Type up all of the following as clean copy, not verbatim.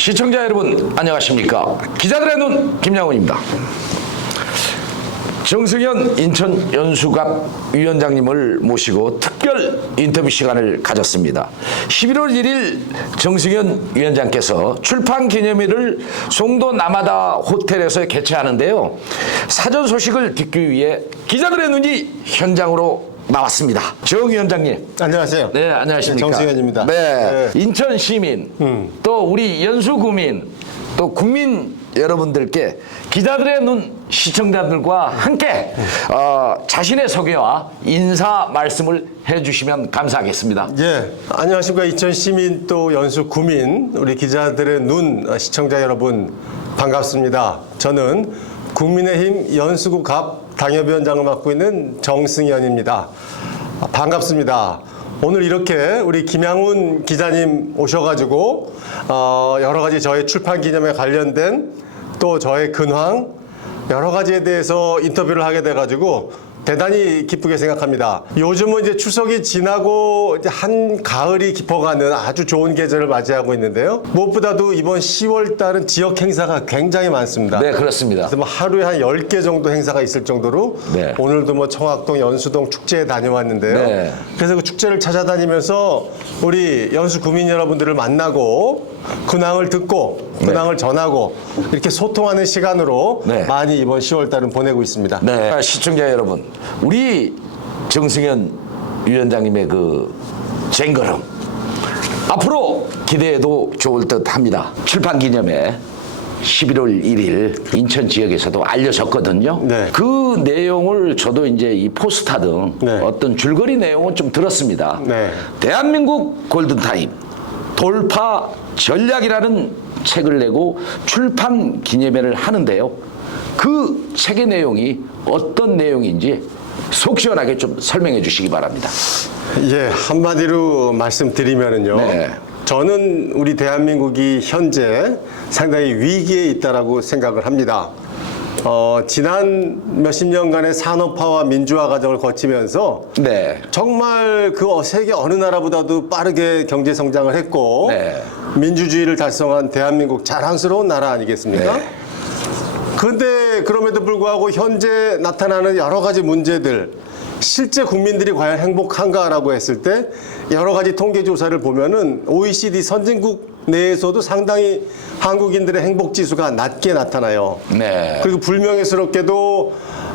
시청자 여러분 안녕하십니까. 기자들의 눈 김양훈입니다. 정승현 인천 연수갑 위원장님을 모시고 특별 인터뷰 시간을 가졌습니다. 11월 1일 정승현 위원장께서 출판 기념일을 송도 남하다 호텔에서 개최하는데요. 사전 소식을 듣기 위해 기자들의 눈이 현장으로 나왔습니다. 정 위원장님. 안녕하세요. 네, 안녕하십니까. 정승현입니다. 네, 인천 시민, 또 우리 연수구민, 또 국민 여러분들께 기자들의 눈 시청자들과 함께 자신의 소개와 인사 말씀을 해주시면 감사하겠습니다. 예, 안녕하십니까. 인천 시민 또 연수 구민 우리 기자들의 눈 시청자 여러분 반갑습니다. 저는 국민의힘 연수구 갑 당협위원장을 맡고 있는 정승현입니다. 반갑습니다. 오늘 이렇게 우리 김양훈 기자님 오셔가지고 여러 가지 저의 출판 기념에 관련된 또 저의 근황 여러 가지에 대해서 인터뷰를 하게 돼가지고 대단히 기쁘게 생각합니다. 요즘은 이제 추석이 지나고 이제 한 가을이 깊어가는 아주 좋은 계절을 맞이하고 있는데요. 무엇보다도 이번 10월 달은 지역 행사가 굉장히 많습니다. 네, 그렇습니다. 그래서 뭐 하루에 한 10개 정도 행사가 있을 정도로 네. 오늘도 뭐 청학동, 연수동 축제에 다녀왔는데요. 네. 그래서 그 축제를 찾아다니면서 우리 연수 구민 여러분들을 만나고 근황을 듣고 근황을 전하고 이렇게 소통하는 시간으로 네. 많이 이번 10월 달은 보내고 있습니다. 네, 시청자 여러분, 우리 정승현 위원장님의 그 쟁걸음 앞으로 기대해도 좋을 듯합니다. 출판 기념회 11월 1일 인천 지역에서도 알려졌거든요. 네. 그 내용을 저도 이제 이 포스타 등 네. 어떤 줄거리 내용은 좀 들었습니다. 네. 대한민국 골든타임 돌파 전략이라는 책을 내고 출판 기념회를 하는데요. 그 책의 내용이 어떤 내용인지 속 시원하게 좀 설명해 주시기 바랍니다. 예, 한마디로 말씀드리면은요. 네. 저는 우리 대한민국이 현재 상당히 위기에 있다라고 생각을 합니다. 지난 몇십 년간의 산업화와 민주화 과정을 거치면서 네. 정말 그 세계 어느 나라보다도 빠르게 경제 성장을 했고 네. 민주주의를 달성한 대한민국 자랑스러운 나라 아니겠습니까? 네. 그런데 그럼에도 불구하고 현재 나타나는 여러 가지 문제들 실제 국민들이 과연 행복한가라고 했을 때 여러 가지 통계 조사를 보면은 OECD 선진국 내에서도 상당히 한국인들의 행복 지수가 낮게 나타나요. 네. 그리고 불명예스럽게도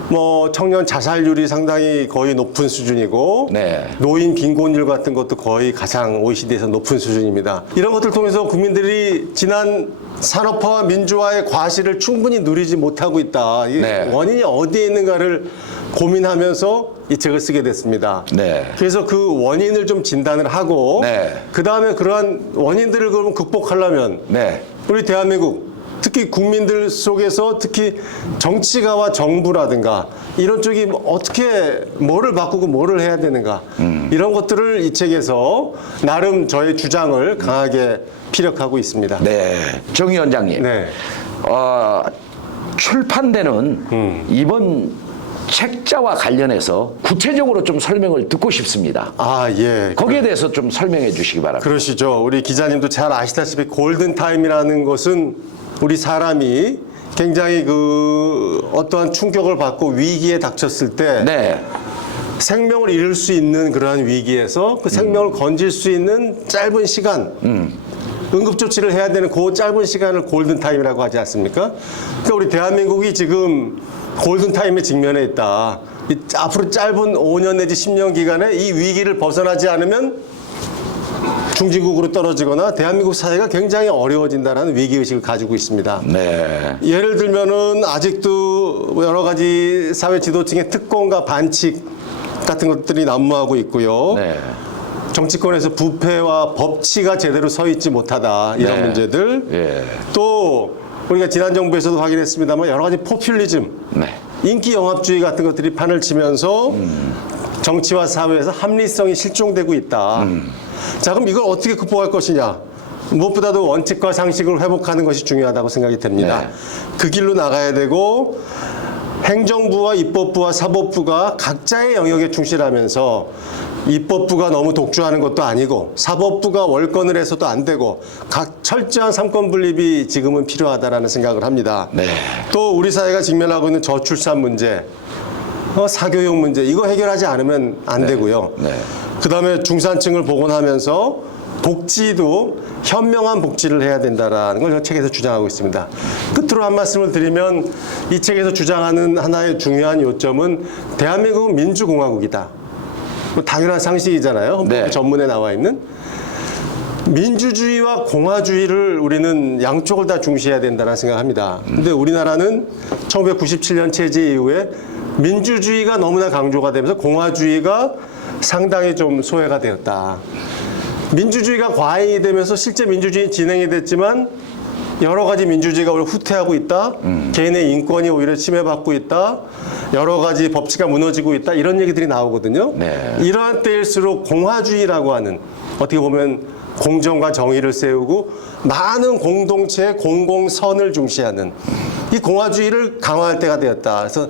뭐 청년 자살률이 상당히 거의 높은 수준이고 네. 노인 빈곤율 같은 것도 거의 가장 OECD에서 높은 수준입니다. 이런 것들 통해서 국민들이 지난 산업화와 민주화의 과실을 충분히 누리지 못하고 있다. 이 네. 원인이 어디에 있는가를 고민하면서 이 책을 쓰게 됐습니다. 네. 그래서 그 원인을 좀 진단을 하고 네. 그 다음에 그러한 원인들을 그러면 극복하려면 네. 우리 대한민국 특히 국민들 속에서 특히 정치가와 정부라든가 이런 쪽이 어떻게 뭐를 바꾸고 뭐를 해야 되는가 이런 것들을 이 책에서 나름 저의 주장을 강하게 피력하고 있습니다. 네. 정 위원장님. 네. 출판되는 이번 책자와 관련해서 구체적으로 좀 설명을 듣고 싶습니다. 아, 예. 거기에 대해서 좀 설명해 주시기 바랍니다. 그러시죠. 우리 기자님도 잘 아시다시피 골든타임이라는 것은 우리 사람이 굉장히 그 어떠한 충격을 받고 위기에 닥쳤을 때 네. 생명을 잃을 수 있는 그러한 위기에서 그 생명을 건질 수 있는 짧은 시간 응급조치를 해야 되는 그 짧은 시간을 골든타임이라고 하지 않습니까? 그러니까 우리 대한민국이 지금 골든타임에 직면해 있다. 앞으로 짧은 5년 내지 10년 기간에 이 위기를 벗어나지 않으면 중진국으로 떨어지거나 대한민국 사회가 굉장히 어려워진다는 위기의식을 가지고 있습니다. 네. 예를 들면은 아직도 여러 가지 사회 지도층의 특권과 반칙 같은 것들이 난무하고 있고요. 네. 정치권에서 부패와 법치가 제대로 서 있지 못하다 이런 네. 문제들. 예. 또 우리가 지난 정부에서도 확인했습니다만 여러 가지 포퓰리즘, 네. 인기 영합주의 같은 것들이 판을 치면서 정치와 사회에서 합리성이 실종되고 있다. 자, 그럼 이걸 어떻게 극복할 것이냐? 무엇보다도 원칙과 상식을 회복하는 것이 중요하다고 생각이 됩니다. 네. 그 길로 나가야 되고 행정부와 입법부와 사법부가 각자의 영역에 충실하면서 입법부가 너무 독주하는 것도 아니고 사법부가 월권을 해서도 안 되고 각 철저한 삼권 분립이 지금은 필요하다라는 생각을 합니다. 네. 또 우리 사회가 직면하고 있는 저출산 문제, 사교육 문제 이거 해결하지 않으면 안 되고요. 네. 그다음에 중산층을 복원하면서 복지도 현명한 복지를 해야 된다라는 걸 책에서 주장하고 있습니다. 끝으로 한 말씀을 드리면 이 책에서 주장하는 하나의 중요한 요점은 대한민국은 민주공화국이다. 뭐 당연한 상식이잖아요. 헌법 네. 전문에 나와 있는 민주주의와 공화주의를 우리는 양쪽을 다 중시해야 된다는 생각합니다. 근데 우리나라는 1997년 체제 이후에 민주주의가 너무나 강조가 되면서 공화주의가 상당히 좀 소외가 되었다. 민주주의가 과잉이 되면서 실제 민주주의 진행이 됐지만 여러 가지 민주주의가 오히려 후퇴하고 있다. 개인의 인권이 오히려 침해받고 있다. 여러 가지 법치가 무너지고 있다. 이런 얘기들이 나오거든요. 네. 이러한 때일수록 공화주의라고 하는 어떻게 보면 공정과 정의를 세우고 많은 공동체의 공공선을 중시하는 이 공화주의를 강화할 때가 되었다. 그래서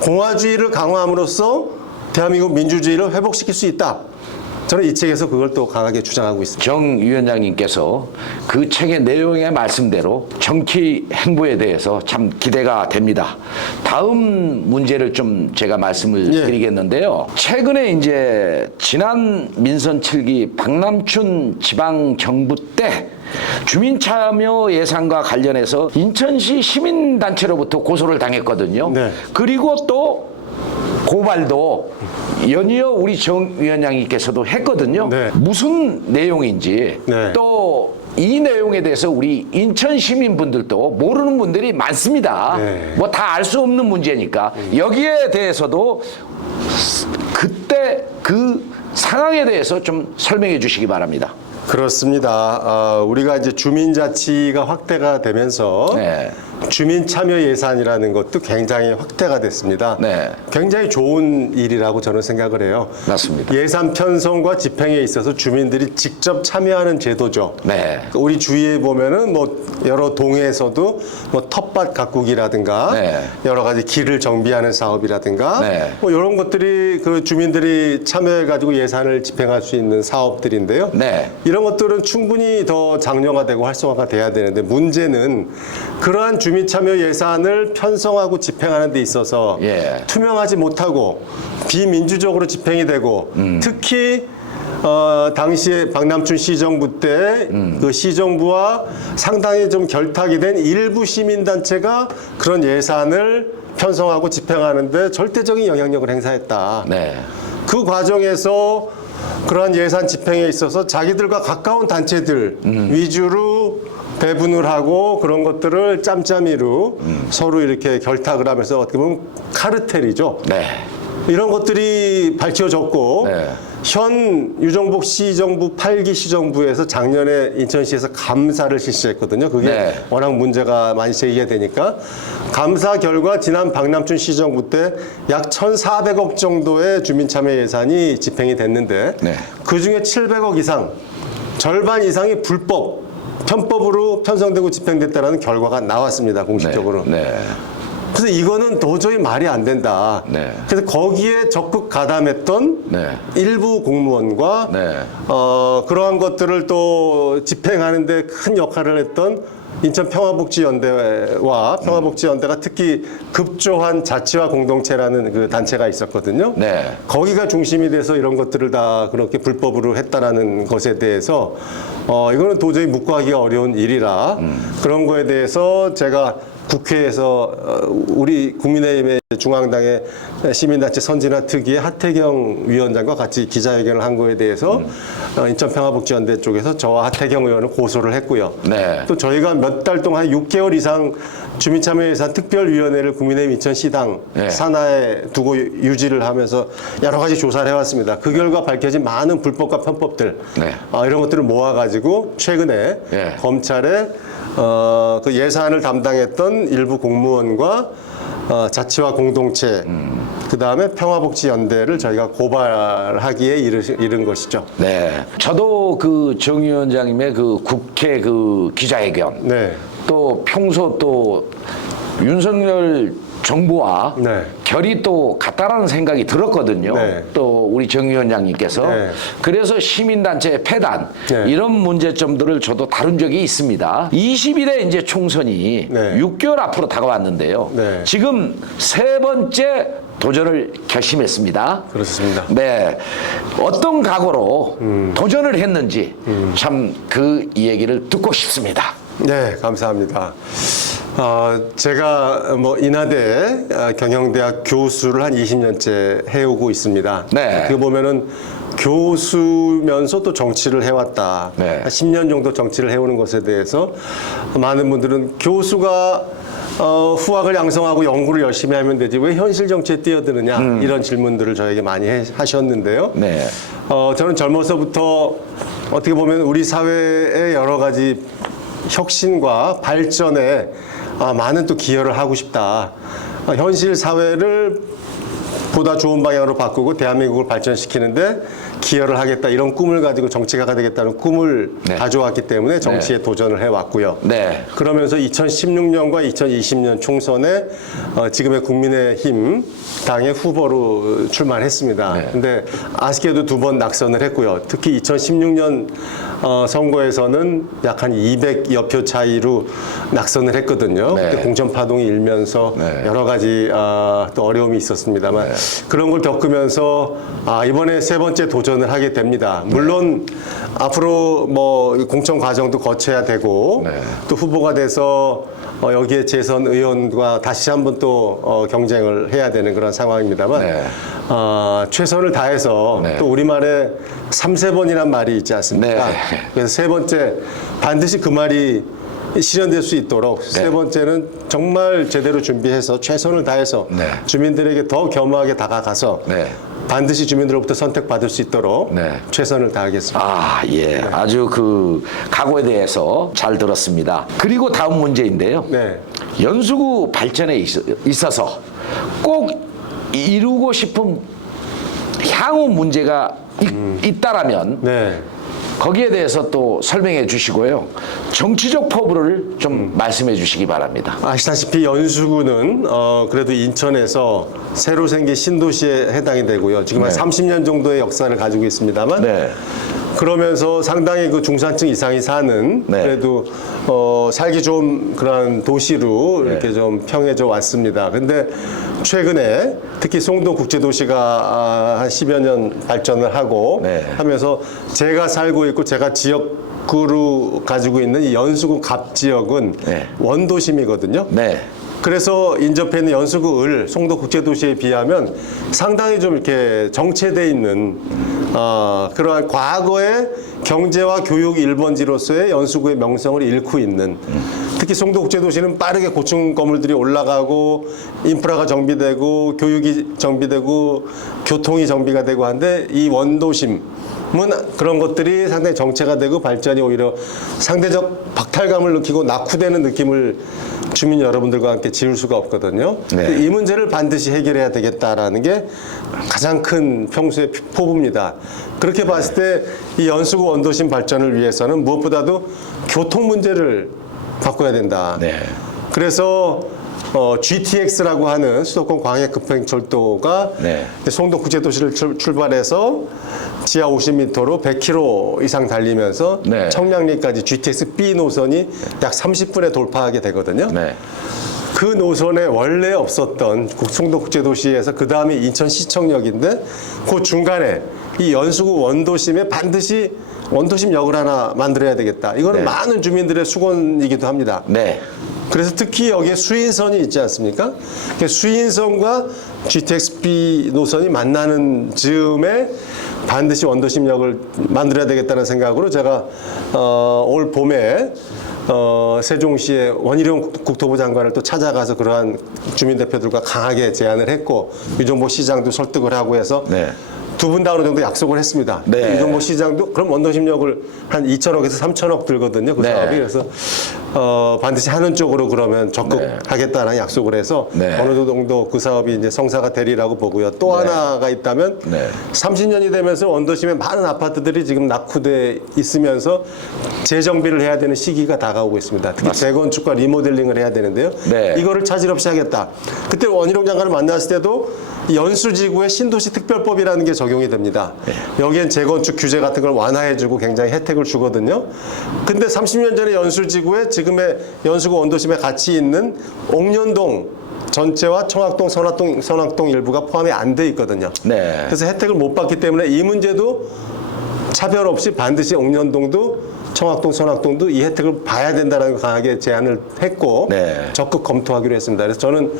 공화주의를 강화함으로써 대한민국 민주주의를 회복시킬 수 있다. 저는 이 책에서 그걸 또 강하게 주장하고 있습니다. 정 위원장님께서 그 책의 내용의 말씀대로 정치 행보에 대해서 참 기대가 됩니다. 다음 문제를 좀 제가 말씀을 예. 드리겠는데요. 최근에 이제 지난 민선 7기 박남춘 지방정부 때 주민참여 예산과 관련해서 인천시 시민단체로부터 고소를 당했거든요. 네. 그리고 또 고발도 연이어 우리 정 위원장님께서도 했거든요. 네. 무슨 내용인지 네. 또 이 내용에 대해서 우리 인천 시민분들도 모르는 분들이 많습니다. 네. 뭐 다 알 수 없는 문제니까 여기에 대해서도 그때 그 상황에 대해서 좀 설명해 주시기 바랍니다. 그렇습니다. 우리가 이제 주민자치가 확대가 되면서 네. 주민참여 예산이라는 것도 굉장히 확대가 됐습니다. 네. 굉장히 좋은 일이라고 저는 생각을 해요. 맞습니다. 예산 편성과 집행에 있어서 주민들이 직접 참여하는 제도죠. 네. 우리 주위에 보면은 뭐 여러 동에서도 뭐 텃밭 가꾸기라든가 네. 여러 가지 길을 정비하는 사업이라든가 네. 뭐 이런 것들이 그 주민들이 참여해 가지고 예산을 집행할 수 있는 사업들인데요. 네. 이런 것들은 충분히 더 장려화되고 활성화가 돼야 되는데 문제는 그러한 주민 참여 예산을 편성하고 집행하는 데 있어서 예. 투명하지 못하고 비민주적으로 집행이 되고 특히 당시에 박남춘 시정부 때 그 시정부와 상당히 좀 결탁이 된 일부 시민단체가 그런 예산을 편성하고 집행하는데 절대적인 영향력을 행사했다. 네. 그 과정에서 그러한 예산 집행에 있어서 자기들과 가까운 단체들 위주로 배분을 하고 그런 것들을 짬짬이로 서로 이렇게 결탁을 하면서 어떻게 보면 카르텔이죠. 네. 이런 것들이 밝혀졌고 네. 현 유정복 시정부 8기 시정부에서 작년에 인천시에서 감사를 실시했거든요. 그게 네. 워낙 문제가 많이 제기가 되니까 감사 결과 지난 박남춘 시정부 때 약 1,400억 정도의 주민참여 예산이 집행이 됐는데 네. 그중에 700억 이상, 절반 이상이 불법, 편법으로 편성되고 집행됐다는 결과가 나왔습니다. 공식적으로. 네. 네. 그래서 이거는 도저히 말이 안 된다. 네. 그래서 거기에 적극 가담했던 네. 일부 공무원과 네. 그러한 것들을 또 집행하는 데 큰 역할을 했던 인천평화복지연대와 평화복지연대가 특히 급조한 자치화 공동체라는 그 단체가 있었거든요. 네. 거기가 중심이 돼서 이런 것들을 다 그렇게 불법으로 했다라는 것에 대해서 이거는 도저히 묵과하기가 어려운 일이라 그런 거에 대해서 제가 국회에서 우리 국민의힘의 중앙당의 시민단체 선진화 특위의 하태경 위원장과 같이 기자회견을 한 거에 대해서 인천평화복지연대 쪽에서 저와 하태경 의원을 고소를 했고요. 네. 또 저희가 몇 달 동안 6개월 이상 주민참여예산 특별위원회를 국민의힘 인천시당 네. 산하에 두고 유지를 하면서 여러 가지 조사를 해왔습니다. 그 결과 밝혀진 많은 불법과 편법들 네. 이런 것들을 모아가지고 최근에 네. 검찰에 그 예산을 담당했던 일부 공무원과 자치화 공동체 그 다음에 평화복지연대를 저희가 고발하기에 이른 것이죠. 네. 저도 그 정 위원장님의 그 국회 그 기자회견 네. 또 평소 또 윤석열 정부와 네. 결이 또 같다라는 생각이 들었거든요. 네. 또 우리 정 위원장님께서 네. 그래서 시민단체 폐단 네. 이런 문제점들을 저도 다룬 적이 있습니다. 20일에 이제 총선이 네. 6개월 앞으로 다가왔는데요. 네. 지금 세 번째 도전을 결심했습니다. 그렇습니다. 네, 어떤 각오로 도전을 했는지 참 그 얘기를 듣고 싶습니다. 네, 감사합니다. 제가 뭐 인하대 경영대학 교수를 한 20년째 해오고 있습니다. 네. 어떻게 보면은 교수면서 또 정치를 해왔다. 네. 한 10년 정도 정치를 해오는 것에 대해서 많은 분들은 교수가 후학을 양성하고 연구를 열심히 하면 되지 왜 현실 정치에 뛰어드느냐 이런 질문들을 저에게 많이 하셨는데요. 네. 저는 젊어서부터 어떻게 보면 우리 사회의 여러 가지 혁신과 발전에 많은 또 기여를 하고 싶다. 현실 사회를 보다 좋은 방향으로 바꾸고 대한민국을 발전시키는데 기여를 하겠다. 이런 꿈을 가지고 정치가가 되겠다는 꿈을 네. 가져왔기 때문에 정치에 도전을 해왔고요. 네. 그러면서 2016년과 2020년 총선에 지금의 국민의힘 당의 후보로 출마했습니다. 네. 근데 아쉽게도 2번 낙선을 했고요. 특히 2016년 선거에서는 약 한 200여 표 차이로 낙선을 했거든요. 네. 그때 공천 파동이 일면서 네. 여러 가지 또 어려움이 있었습니다만 그런 걸 겪으면서 이번에 세 번째 도전을 하게 됩니다. 물론 앞으로 뭐 공천 과정도 거쳐야 되고 네. 또 후보가 돼서 여기에 재선 의원과 다시 한번 또 경쟁을 해야 되는 그런 상황입니다만 네. 최선을 다해서 네. 또 우리말에 3세번이란 말이 있지 않습니까? 네. 그래서 세 번째 반드시 그 말이 실현될 수 있도록 네. 세 번째는 정말 제대로 준비해서 최선을 다해서 네. 주민들에게 더 겸허하게 다가가서 네. 반드시 주민들로부터 선택받을 수 있도록 네. 최선을 다하겠습니다. 예. 아주 그 각오에 대해서 잘 들었습니다. 그리고 다음 문제인데요. 네. 연수구 발전에 있어서 꼭 이루고 싶은 향후 문제가 있다라면 네. 거기에 대해서 또 설명해 주시고요. 정치적 포부를 좀 말씀해 주시기 바랍니다. 아시다시피 연수구는 그래도 인천에서 새로 생긴 신도시에 해당이 되고요. 지금 한 네. 30년 정도의 역사를 가지고 있습니다만 네. 그러면서 상당히 그 중산층 이상이 사는 네. 그래도 살기 좋은 그런 도시로 이렇게 좀 평해져 왔습니다. 근데 최근에 특히 송도 국제도시가 한 10여 년 발전을 하고 네. 하면서 제가 살고 있고 제가 지역구로 가지고 있는 이 연수구 갑 지역은 네. 원도심이거든요. 네. 그래서 인접해 있는 연수구 을 송도 국제도시에 비하면 상당히 좀 이렇게 정체돼 있는 그러한 과거의 경제와 교육 1번지로서의 연수구의 명성을 잃고 있는 특히 송도 국제도시는 빠르게 고층 건물들이 올라가고 인프라가 정비되고 교육이 정비되고 교통이 정비가 되고 한데 이 원도심 그런 것들이 상당히 정체가 되고 발전이 오히려 상대적 박탈감을 느끼고 낙후되는 느낌을 주민 여러분들과 함께 지울 수가 없거든요. 네. 이 문제를 반드시 해결해야 되겠다라는 게 가장 큰 평소의 포부입니다. 그렇게 봤을 때 이 연수구 원도심 발전을 위해서는 무엇보다도 교통 문제를 바꿔야 된다. 네. 그래서 GTX라고 하는 수도권 광해 급행철도가 네. 송도 국제도시를 출발해서 지하 50m로 100km 이상 달리면서 네. 청량리까지 GTX B 노선이 약 30분에 돌파하게 되거든요. 네. 그 노선에 원래 없었던 송도 국제도시에서 그 다음에 인천시청역인데 그 중간에 이 연수구 원도심에 반드시 원도심역을 하나 만들어야 되겠다. 이거는 네. 많은 주민들의 수건이기도 합니다. 네. 그래서 특히 여기에 수인선이 있지 않습니까? 수인선과 GTX-B 노선이 만나는 즈음에 반드시 원도심역을 만들어야 되겠다는 생각으로 제가 올 봄에 세종시의 원희룡 국토부 장관을 또 찾아가서 그러한 주민 대표들과 강하게 제안을 했고 유정보 시장도 설득을 하고 해서 네. 두 분 다 어느 정도 약속을 했습니다. 네. 유정보 시장도 그럼 원도심역을 한 2천억에서 3천억 들거든요. 그 네. 사업이. 그래서 반드시 하는 쪽으로 그러면 적극하겠다는 약속을 해서 네. 어느 정도 그 사업이 이제 성사가 되리라고 보고요. 또 하나가 있다면 30년이 되면서 원도심에 많은 아파트들이 지금 낙후돼 있으면서 재정비를 해야 되는 시기가 다가오고 있습니다. 특히 재건축과 리모델링을 해야 되는데요. 네. 이거를 차질 없이 하겠다. 그때 원희룡 장관을 만났을 때도 연수지구의 신도시 특별법이라는 게 적용이 됩니다. 여기엔 재건축 규제 같은 걸 완화해주고 굉장히 혜택을 주거든요. 근데 30년 전에 연수지구에 지금의 연수구 원도심에 같이 있는 옥년동 전체와 청학동, 선악동 일부가 포함이 안 돼 있거든요. 네. 그래서 혜택을 못 받기 때문에 이 문제도 차별 없이 반드시 옥년동도 청학동, 선악동도 이 혜택을 봐야 된다는 강하게 제안을 했고 네. 적극 검토하기로 했습니다. 그래서 저는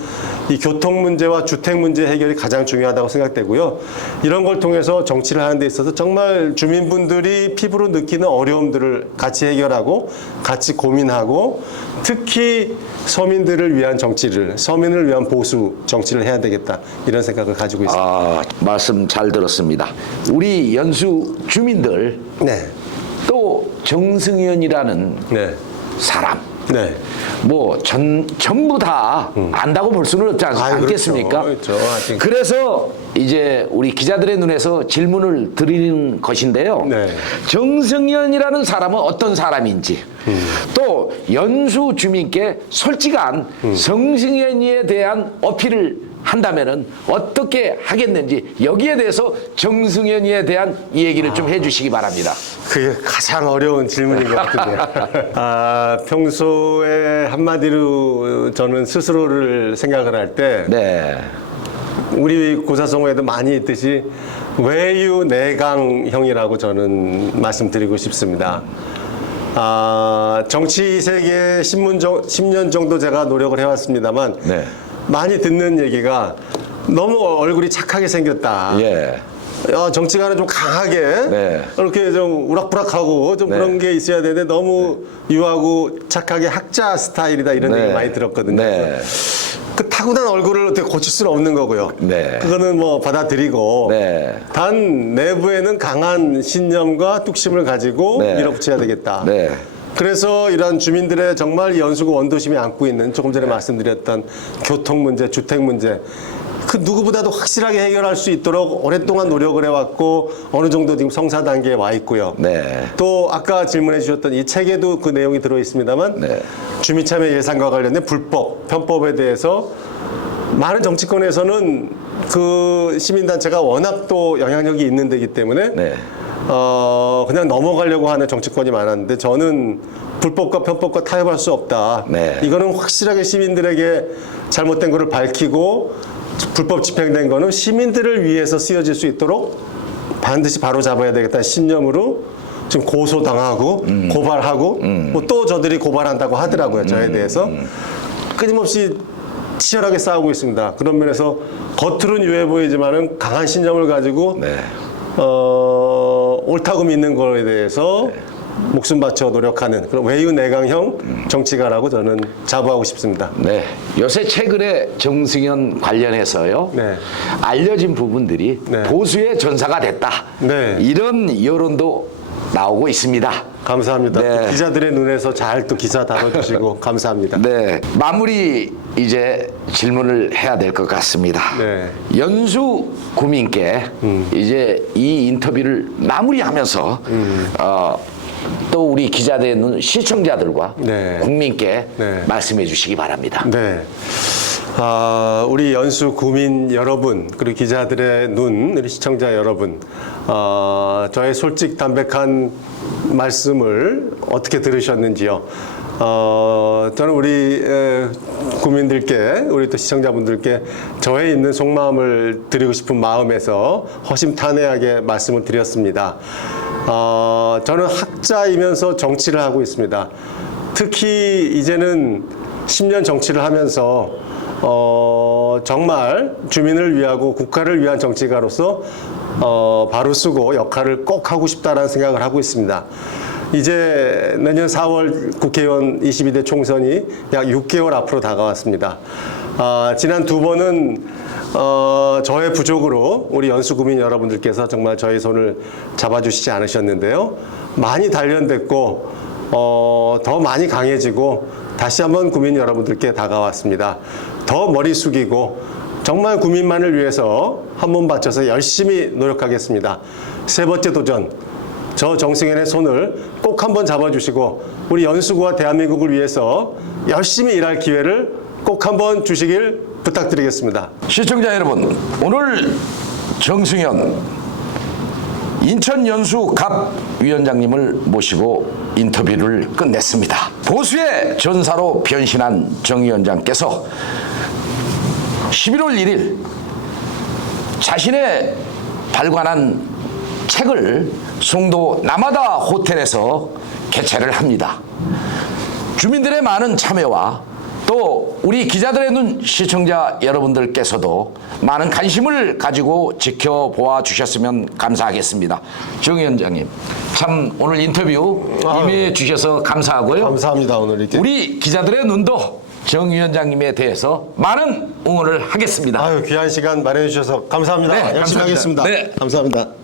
이 교통 문제와 주택 문제 해결이 가장 중요하다고 생각되고요. 이런 걸 통해서 정치를 하는 데 있어서 정말 주민분들이 피부로 느끼는 어려움들을 같이 해결하고 같이 고민하고 특히 서민들을 위한 정치를, 서민을 위한 보수 정치를 해야 되겠다 이런 생각을 가지고 있습니다. 아, 말씀 잘 들었습니다. 우리 연수 주민들 네. 또 정승현이라는 네. 사람 네. 뭐 전부 다 안다고 볼 수는 없지 않겠습니까? 그렇죠. 아직. 그래서 이제 우리 기자들의 눈에서 질문을 드리는 것인데요. 네. 정승현이라는 사람은 어떤 사람인지 또 연수 주민께 솔직한 정승현이에 대한 어필을 한다면은 어떻게 하겠는지 여기에 대해서 정승현이에 대한 이 얘기를 좀 해주시기 바랍니다. 그게 가장 어려운 질문인 것 같은데요. 평소에 한마디로 저는 스스로를 생각을 할 때 네. 우리 고사성어에도 많이 있듯이 외유내강형이라고 저는 말씀드리고 싶습니다. 정치 세계 10년 정도 제가 노력을 해왔습니다만 네. 많이 듣는 얘기가 너무 얼굴이 착하게 생겼다. 예. 정치가는 좀 강하게 네. 이렇게 좀 우락부락하고 좀 네. 그런 게 있어야 되는데 너무 유하고 착하게 학자 스타일이다 이런 네. 얘기 많이 들었거든요. 네. 그 타고난 얼굴을 어떻게 고칠 수는 없는 거고요. 네. 그거는 뭐 받아들이고 네. 단 내부에는 강한 신념과 뚝심을 가지고 네. 밀어붙여야 되겠다. 네. 그래서 이런 주민들의 정말 연수구 원도심이 안고 있는 조금 전에 말씀드렸던 교통 문제, 주택 문제 그 누구보다도 확실하게 해결할 수 있도록 오랫동안 노력을 해왔고 어느 정도 지금 성사 단계에 와 있고요. 네. 또 아까 질문해 주셨던 이 책에도 그 내용이 들어 있습니다만 네. 주민참여 예산과 관련된 불법, 편법에 대해서 많은 정치권에서는 그 시민단체가 워낙 또 영향력이 있는 데기 때문에 네. 그냥 넘어가려고 하는 정치권이 많았는데 저는 불법과 편법과 타협할 수 없다. 네. 이거는 확실하게 시민들에게 잘못된 것을 밝히고 불법 집행된 거는 시민들을 위해서 쓰여질 수 있도록 반드시 바로 잡아야 되겠다는 신념으로 지금 고소당하고 고발하고 뭐 또 저들이 고발한다고 하더라고요. 저에 대해서 끊임없이 치열하게 싸우고 있습니다. 그런 면에서 겉으로는 유해 보이지만은 강한 신념을 가지고 네. 옳다고 믿는 거에 대해서 목숨 바쳐 노력하는 그런 외유내강형 정치가라고 저는 자부하고 싶습니다. 네. 요새 최근에 정승현 관련해서요. 네. 알려진 부분들이 네. 보수의 전사가 됐다. 네. 이런 여론도 나오고 있습니다. 감사합니다. 네. 또 기자들의 눈에서 잘 또 기사 다뤄주시고 감사합니다. 네. 마무리 이제 질문을 해야 될 것 같습니다. 네. 연수 구민께 이제 이 인터뷰를 마무리하면서 또 우리 기자들의 눈 시청자들과 네. 국민께 네. 말씀해 주시기 바랍니다. 네. 우리 연수 구민 여러분, 그리고 기자들의 눈, 우리 시청자 여러분, 저의 솔직 담백한 말씀을 어떻게 들으셨는지요? 저는 우리 국민들께, 우리 또 시청자분들께 저에 있는 속마음을 드리고 싶은 마음에서 허심탄회하게 말씀을 드렸습니다. 저는 학자이면서 정치를 하고 있습니다. 특히 이제는 10년 정치를 하면서 정말 주민을 위하고 국가를 위한 정치가로서 바로 쓰고 역할을 꼭 하고 싶다라는 생각을 하고 있습니다. 이제 내년 4월 국회의원 22대 총선이 약 6개월 앞으로 다가왔습니다. 지난 두 번은 저의 부족으로 우리 연수구민 여러분들께서 정말 저희 손을 잡아주시지 않으셨는데요. 많이 단련됐고 더 많이 강해지고 다시 한번 국민 여러분들께 다가왔습니다. 더 머리 숙이고 정말 국민만을 위해서 한 몸 바쳐서 열심히 노력하겠습니다. 세 번째 도전, 저 정승현의 손을 꼭 한번 잡아주시고 우리 연수구와 대한민국을 위해서 열심히 일할 기회를 꼭 한번 주시길 부탁드리겠습니다. 시청자 여러분, 오늘 정승현 인천 연수 갑 위원장님을 모시고 인터뷰를 끝냈습니다. 보수의 전사로 변신한 정 위원장께서 11월 1일 자신의 발간한 책을 송도 남하다 호텔에서 개최를 합니다. 주민들의 많은 참여와 또 우리 기자들의 눈 시청자 여러분들께서도 많은 관심을 가지고 지켜보아 주셨으면 감사하겠습니다. 정 위원장님, 참 오늘 인터뷰 임해 주셔서 감사하고요. 감사합니다. 오늘 이렇게. 우리 기자들의 눈도 정 위원장님에 대해서 많은 응원을 하겠습니다. 귀한 시간 마련해 주셔서 감사합니다. 네, 열심히 감사합니다. 하겠습니다. 네. 감사합니다.